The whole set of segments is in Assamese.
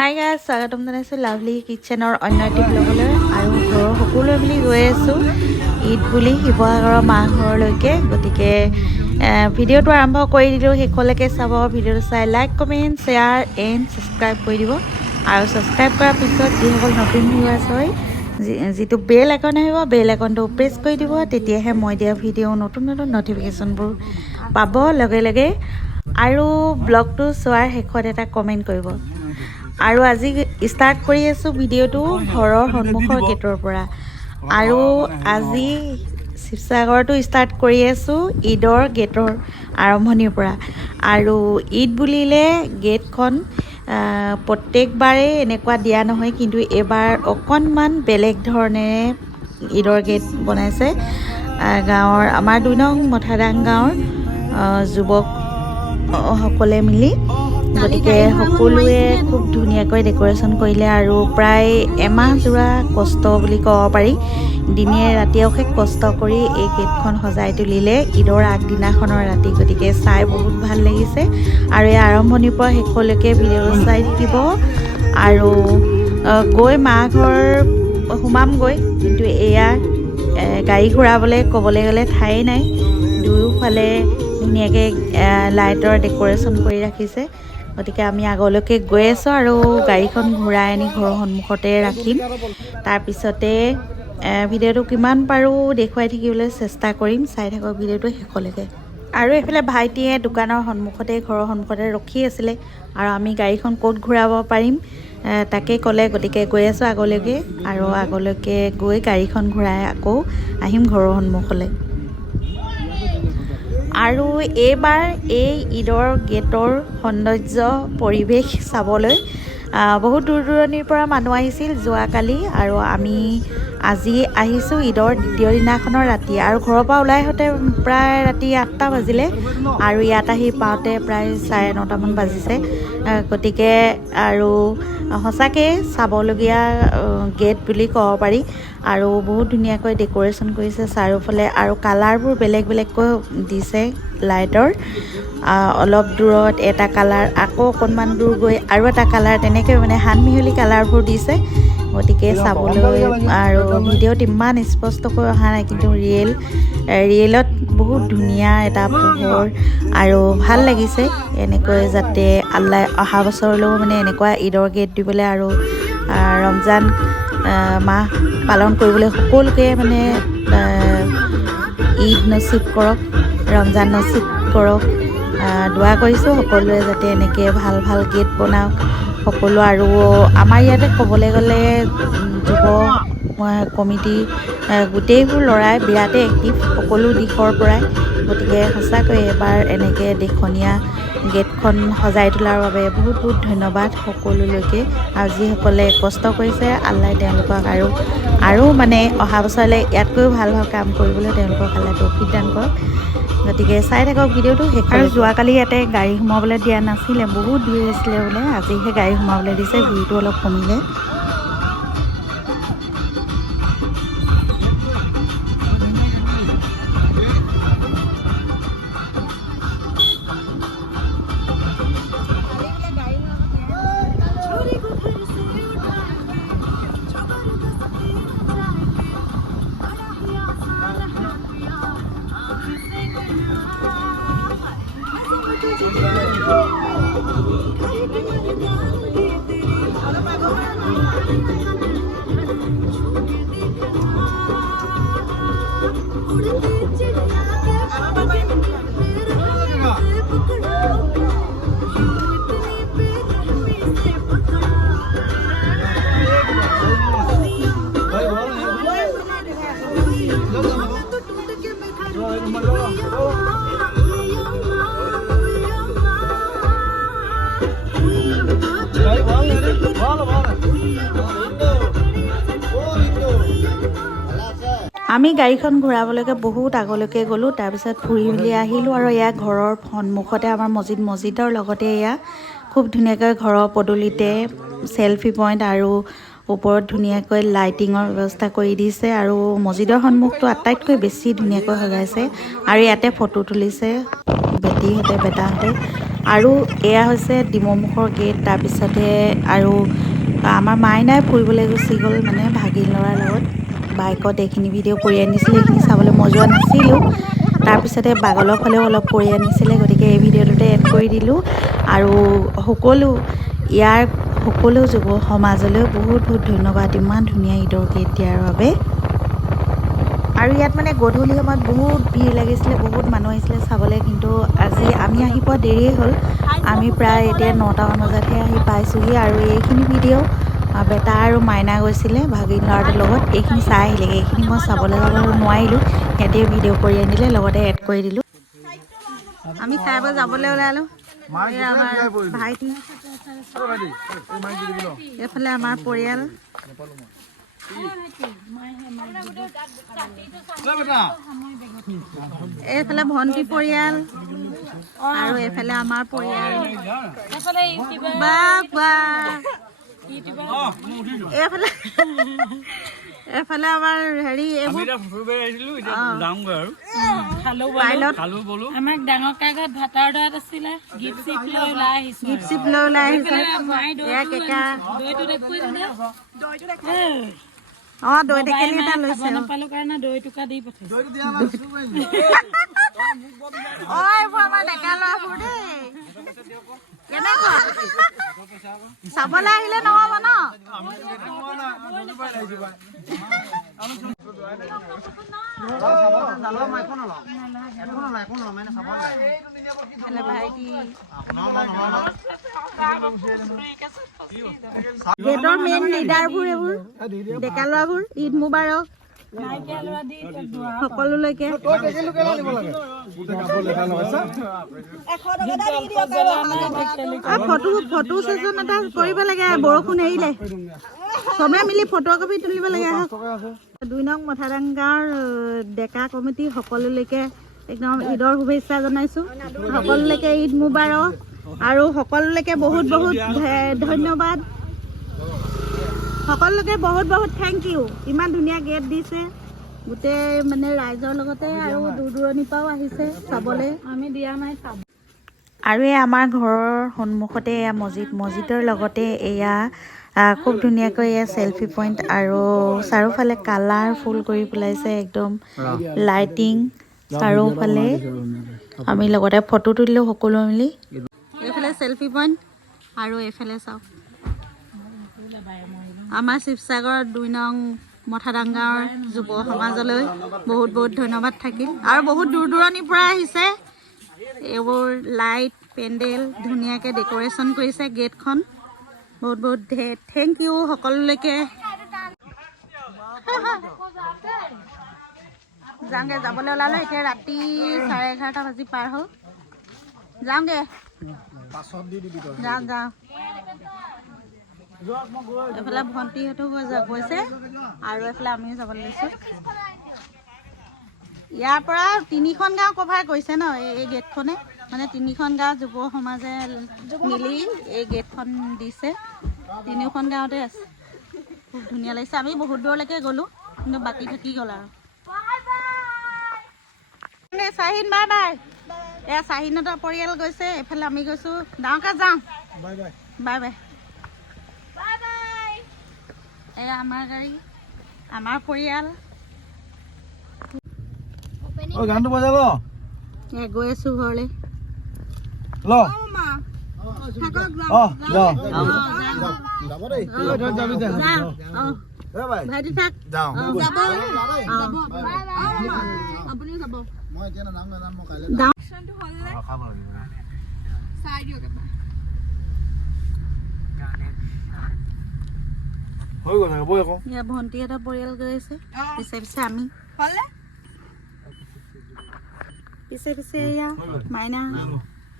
হাই গাইজ, স্বাগতম জনাইছোঁ লাভলি কিটচেনৰ অন্য এটি ব্লগলৈ। আৰু ঘৰৰ সকলোৱে মিলি গৈ আছোঁ ঈদ বুলি শিৱসাগৰৰ মাহঘৰলৈকে। গতিকে ভিডিঅ'টো আৰম্ভ কৰি দিলোঁ, শেষলৈকে চাব। ভিডিঅ'টো চাই like, comment, share and subscribe কৰি দিব। আৰু ছাবস্ক্ৰাইব কৰাৰ পিছত যিসকল নতুন ভিউৱাৰ্ছ হয়, যিটো বেল আইকন আহিব, বেল আইকনটো প্ৰেছ কৰি দিব। তেতিয়াহে মই দিয়া ভিডিঅ' নতুন নতুন ন'টিফিকেশ্যনবোৰ পাব লগে লগে। আৰু ব্লগটো চোৱাৰ শেষত এটা কমেণ্ট কৰিব। আৰু আজি ষ্টাৰ্ট কৰি আছোঁ ভিডিঅ'টো ঘৰৰ সন্মুখৰ গেটৰ পৰা। আৰু আজি শিৱসাগৰতো ষ্টাৰ্ট কৰি আছোঁ ঈদৰ গেটৰ আৰম্ভণিৰ পৰা। আৰু ঈদ বুলিলে গেটখন প্ৰত্যেকবাৰেই এনেকুৱা দিয়া নহয়, কিন্তু এইবাৰ অকণমান বেলেগ ধৰণেৰে ঈদৰ গেট বনাইছে গাঁৱৰ আমাৰ ২ নং মথাদাং গাঁৱৰ যুৱক সকলে মিলি। গতিকে সকলোৱে খুব ধুনীয়াকৈ ডেক'ৰেশ্যন কৰিলে আৰু প্ৰায় এমাহজোৰা কষ্ট বুলি ক'ব পাৰি। দিনে ৰাতিয়ে অশেষ কষ্ট কৰি এই গেটখন সজাই তুলিলে ঈদৰ আগদিনাখনৰ ৰাতি। গতিকে চাই বহুত ভাল লাগিছে। আৰু এই আৰম্ভণিৰ পৰা শেষলৈকে ভিডিঅ'টো চাই থাকিব। আৰু গৈ মা ঘৰ সোমামগৈ, কিন্তু এয়া গাড়ী ঘূৰাবলৈ ক'বলৈ গ'লে ঠাই নাই। দুয়োফালে ধুনীয়াকৈ লাইটৰ ডেক'ৰেশ্যন কৰি ৰাখিছে। গতিকে আমি আগলৈকে গৈ আছোঁ আৰু গাড়ীখন ঘূৰাই আনি ঘৰৰ সন্মুখতে ৰাখিম। তাৰপিছতে ভিডিঅ'টো কিমান পাৰোঁ দেখুৱাই থাকিবলৈ চেষ্টা কৰিম। চাই থাকক ভিডিঅ'টো শেষলৈকে। আৰু এইফালে ভাইটিয়ে দোকানৰ সন্মুখতে ঘৰৰ সন্মুখতে ৰখি আছিলে, আৰু আমি গাড়ীখন ক'ত ঘূৰাব পাৰিম তাকে ক'লে। গতিকে গৈ আছোঁ আগলৈকে, আৰু আগলৈকে গৈ গাড়ীখন ঘূৰাই আকৌ আহিম ঘৰৰ সন্মুখলৈ। আৰু এইবাৰ এই ঈদৰ গেটৰ সৌন্দৰ্য পৰিৱেশ চাবলৈ বহুত দূৰ দূৰণিৰ পৰা মানুহ আহিছিল যোৱাকালি। আৰু আমি আজি আহিছোঁ ঈদৰ দ্বিতীয় দিনাখনৰ ৰাতি। আৰু ঘৰৰ পৰা ওলাই আহোঁতে প্ৰায় ৰাতি ৮টা বাজিলে, আৰু ইয়াত আহি পাওঁতে প্ৰায় 9:30মান বাজিছে। গতিকে আৰু সঁচাকৈ চাবলগীয়া গেট বুলি ক'ব পাৰি। আৰু বহুত ধুনীয়াকৈ ডেক'ৰেশ্যন কৰিছে চাৰিওফালে, আৰু কালাৰবোৰ বেলেগ বেলেগকৈ দিছে লাইটৰ। অলপ দূৰত এটা কালাৰ, আকৌ অকণমান দূৰ গৈ আৰু এটা কালাৰ, তেনেকৈ মানে সান মিহলি কালাৰবোৰ দিছে। গতিকে চাবলৈ আৰু ভিডিঅ'ত ইমান স্পষ্টকৈ অহা নাই, কিন্তু ৰিয়েলত বহুত ধুনীয়া এটা পোহৰ আৰু ভাল লাগিছে। এনেকৈ যাতে আল্লাই অহা বছৰলৈও মানে এনেকুৱা ঈদৰ গেট দিবলৈ আৰু ৰমজান মাহ পালন কৰিবলৈ সকলোকে মানে ঈদ নচিব কৰক, ৰমজান নচিব কৰক। দোৱা কৰিছোঁ সকলোৱে যাতে এনেকৈ ভাল ভাল গেট বনাওক সকলো। আৰু আমাৰ ইয়াতে ক'বলৈ গ'লে যুৱ কমিটি গোটেইবোৰ ল'ৰাই বিৰাটেই এক্টিভ সকলো দিশৰ পৰাই। গতিকে সঁচাকৈ এবাৰ এনেকৈ দেখনীয়া গেটখন সজাই তোলাৰ বাবে বহুত বহুত ধন্যবাদ সকলোলৈকে। আৰু যিসকলে কষ্ট কৰিছে, আল্লাই তেওঁলোকক আৰু মানে অহা বছৰলৈ ইয়াতকৈও ভাল ভাল কাম কৰিবলৈ তেওঁলোকক আল্লাই তৌফিক দান কৰক। গতিকে চাই থাকক ভিডিঅ'টো শেষ। আৰু যোৱাকালি ইয়াতে গাড়ী সোমাবলৈ দিয়া নাছিলে, বহুত ভিৰ হৈছিলে বোলে। আজিহে গাড়ী সোমাবলৈ দিছে, ভিৰটো অলপ কমিলে। আমি গাড়ীখন ঘূৰাবলৈকে বহুত আগলৈকে গ'লোঁ। তাৰপিছত ফুৰি মেলি আহিলোঁ, আৰু এয়া ঘৰৰ সন্মুখতে আমাৰ মছজিদৰ লগতে এয়া খুব ধুনীয়াকৈ ঘৰৰ পদূলিতে চেলফি পইণ্ট আৰু ওপৰত ধুনীয়াকৈ লাইটিঙৰ ব্যৱস্থা কৰি দিছে। আৰু মছজিদৰ সন্মুখটো আটাইতকৈ বেছি ধুনীয়াকৈ সজাইছে। আৰু ইয়াতে ফটো তুলিছে বেটাহঁতে। আৰু এয়া হৈছে ডিমমুখৰ গেট। তাৰপিছতে আৰু আমাৰ মাইনাই ফুৰিবলৈ গুচি গ'ল মানে ভাগিন ল'ৰাৰ লগত বাইকত। এইখিনি ভিডিঅ' কৰি আনিছিলে, এইখিনি চাবলৈ মই যোৱা নাছিলোঁ। তাৰপিছতে বাগলৰ ফালেও অলপ কৰি আনিছিলে, গতিকে এই ভিডিঅ'টোতে এড কৰি দিলোঁ। আৰু ইয়াৰ সকলো যুৱ সমাজলৈ বহুত বহুত ধন্যবাদ ইমান ধুনীয়া ঈদৰ গীত দিয়াৰ বাবে। আৰু ইয়াত মানে গধূলি সময়ত বহুত ভিৰ লাগিছিলে, বহুত মানুহ আহিছিলে চাবলৈ। কিন্তু আজি আমি আহি পোৱা দেৰিয়ে হ'ল, আমি প্ৰায় এতিয়া 9টামান বজাতহে আহি পাইছোঁহি। আৰু এইখিনি ভিডিঅ' বেটা আৰু মাইনা গৈছিলে ভাগিন ল'ৰাটোৰ লগত, এইখিনি চাই আহিলেগৈ। এইখিনি মই চাবলৈ যাব নোৱাৰিলোঁ, সিহঁতে ভিডিঅ' কৰি আনিলে, লগতে এড কৰি দিলোঁ। আমি খাই বৈ যাবলৈ ওলালোঁ। আমাৰ ভাইটি, এইফালে আমাৰ পৰিয়াল, এইফালে ভণ্টি পৰিয়াল, আৰু এইফালে আমাৰ পৰিয়াল। এইফালে আমাৰ হেৰি আমাক ডাঙৰ কাগত ভাতৰ দৰাত আছিলে, গিফ্ট চিফ্ট লৈ ওলাই আহিছে। দৈ টেকেলি এটা লৈছে, নাপালো কাৰণে দৈ টুকা দি পঠাইছে। আমাৰ ডেকা ল'ৰাবোৰ দেই কেনেকুৱা চাবলৈ আহিলে নহ'ব ন। গেটৰ মেইন লিডাৰবোৰ এইবোৰ ডেকা ল'ৰাবোৰ। ঈদ মুবাৰক সকলোলৈকে। ফটো ছেশ্যন এটা কৰিব লাগে, বৰষুণ এৰিলে চবে মিলি ফটো কপি তুলিব লাগে। 2 নং মথাদাং গাঁৱৰ ডেকা কমিটি সকলোলৈকে একদম ঈদৰ শুভেচ্ছা জনাইছোঁ। সকলোলৈকে ঈদ মুবাৰক আৰু সকলোলৈকে বহুত বহুত ধন্যবাদ। সকলোকে বহুত বহুত থেংক ইউ। ইমান ধুনীয়া গেট দিছে, গোটেই মানে ৰাইজৰ লগতে আৰু দূৰ দূৰণিৰ পৰাও আহিছে চাবলৈ। আমি দিয়া নাই চাব। আৰু এই আমাৰ ঘৰৰ সন্মুখতে এয়া মছজিদৰ লগতে এয়া খুব ধুনীয়াকৈ এয়া চেল্ফি পইণ্ট। আৰু চাৰিওফালে কালাৰফুল কৰি পেলাইছে, একদম লাইটিং চাৰিওফালে। আমি লগতে ফটো তুলিলোঁ সকলোৱে মিলি। এইফালে চেল্ফি পইণ্ট আৰু এইফালে চাওক আমাৰ শিৱসাগৰ 2 নং মথাদাং গাঁৱৰ যুৱ সমাজলৈ বহুত বহুত ধন্যবাদ থাকিল। আৰু বহুত দূৰ দূৰণিৰ পৰা আহিছে। এইবোৰ লাইট পেণ্ডেল ধুনীয়াকৈ ডেক'ৰেশ্যন কৰিছে গেটখন। বহুত বহুত থেংক ইউ সকলোলৈকে। যাওঁগৈ, যাবলৈ ওলালোঁ। এতিয়া ৰাতি 11:30 বাজি পাৰ হ'ল। যাওঁগৈ, যাওঁ। এইফালে ভণ্টিহঁতো গৈছে আৰু এইফালে আমিও যাবলৈ লৈছোঁ। ইয়াৰ পৰা 3খন গাঁও কভাৰ কৰিছে ন এই গেটখনে, মানে 3খন গাঁও যুৱ সমাজে মিলি এই গেটখন দিছে। 3খন গাঁৱতে আছে, খুব ধুনীয়া লাগিছে। আমি বহুত দূৰলৈকে গ'লোঁ, কিন্তু বাকী থাকি গ'ল আৰু। Shahin bye bye. এয়া চাহিনহঁতৰ পৰিয়াল গৈছে, এইফালে আমি গৈছোঁ। ডাঙৰকৈ যাওঁ, বাই বাই। এয়া আমাৰ গাড়ী, আমাৰ পৰিয়াল। গানটো বজাব। গৈ আছোঁ ঘৰলৈ। ভাইটি থাক। ভণ্টি এটা পৰিয়াল গৈ আছে, পিছে পিছে আমি, পিছে পিছে এয়া মাইনা,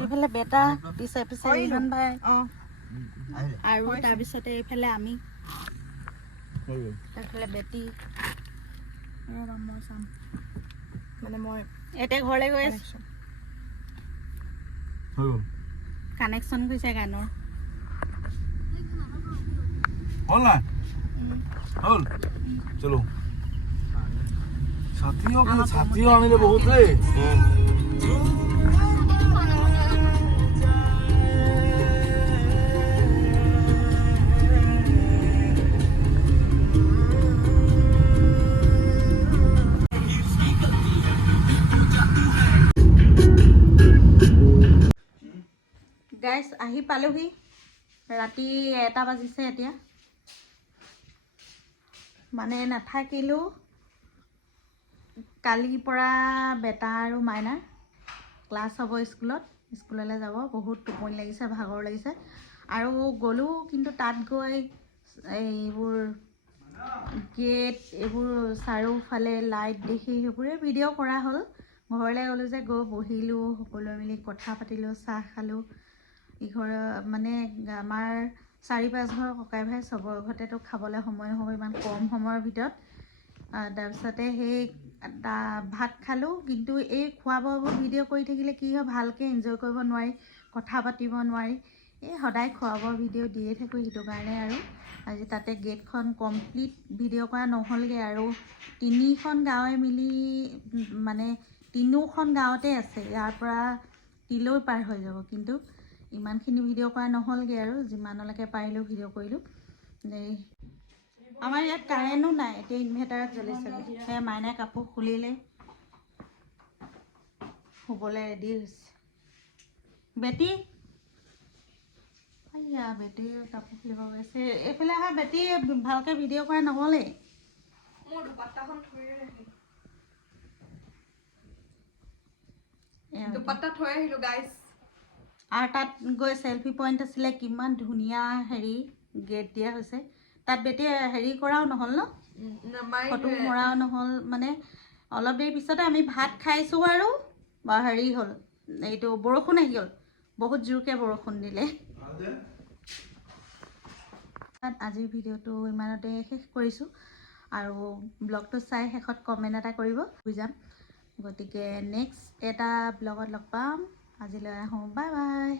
এইফালে বেটা, পিছে পিছে ইমান বাই, আৰু তাৰপিছতে এইফালে আমি, এইফালে বেটি। মই এতিয়া ঘৰলৈ গৈ আছোঁ। কানেকশ্যন কৰিছে গানৰ। চলো ছাতিও আনিলে বহুত দেই। পালোহি ৰাতি 1টা বাজিছে এতিয়া মানে নাথাকিলোঁ কালিৰ পৰা বেটা আৰু মাইনাৰ ক্লাছ হ'ব স্কুললৈ যাব বহুত টোপনি লাগিছে ভাগৰ লাগিছে আৰু গ'লোঁ কিন্তু তাত গৈ এইবোৰ গেট এইবোৰ চাৰিওফালে লাইট দেখি সেইবোৰে ভিডিঅ' কৰা হ'ল ঘৰলৈ গ'লোঁ যে গৈ বহিলোঁ সকলোৱে মিলি কথা পাতিলোঁ চাহ খালোঁ ইঘৰ মানে আমাৰ 4-5 ঘৰ ককাই ভাই চবৰ ঘৰতেতো খাবলৈ সময় নহ'ব ইমান কম সময়ৰ ভিতৰত তাৰপিছতে সেই ভাত খালোঁ কিন্তু এই খোৱা বোৱাবোৰ ভিডিঅ' কৰি থাকিলে কি হয় ভালকৈ এনজয় কৰিব নোৱাৰি কথা পাতিব নোৱাৰি এই সদায় খোৱা বোৱা ভিডিঅ' দিয়ে থাকোঁ সেইটো কাৰণে আৰু আজি তাতে গেটখন কমপ্লিট ভিডিঅ' কৰা নহ'লগৈ আৰু 3খন গাঁৱে মিলি মানে 3খন গাঁৱতে আছে ইয়াৰ পৰা তিলৈ পাৰ হৈ যাব কিন্তু ইমানখিনি ভিডিঅ' কৰা নহ'লগৈ আৰু যিমানলৈকে পাৰিলোঁ ভিডিঅ' কৰিলোঁ এই আমাৰ ইয়াত কাৰেণ্টো নাই এতিয়া ইনভাৰ্টাৰত জ্বলিছে সেয়া মাইনাই কাপোৰ খুলিলে শুবলৈ ৰেডি হৈছে বেটি আইয়া বেটি কাপোৰ খুলিব গৈছে এইফালে অহা বেটি ভালকৈ ভিডিঅ' কৰা নহ'লেই মোৰ দুপাট্টাখন থৈ দুপাট্টা থৈ আহিলোঁ গাইছ আৰু তাত গৈ চেলফি পইণ্ট আছিলে কিমান ধুনীয়া হেৰি গেট দিয়া হৈছে তাত বেটি হেৰি কৰাও নহ'ল ন ফটো মৰাও নহ'ল মানে অলপ দেৰি পিছতে আমি ভাত খাইছোঁ আৰু হেৰি হ'ল এইটো বৰষুণ আহি গ'ল বহুত জোৰকৈ বৰষুণ দিলে আজিৰ ভিডিঅ'টো ইমানতে শেষ কৰিছোঁ আৰু ব্লগটো চাই শেষত কমেণ্ট এটা কৰিব বুজাম গতিকে নেক্সট এটা ব্লগত লগ পাম আজিলৈ আহোঁ বাই বাই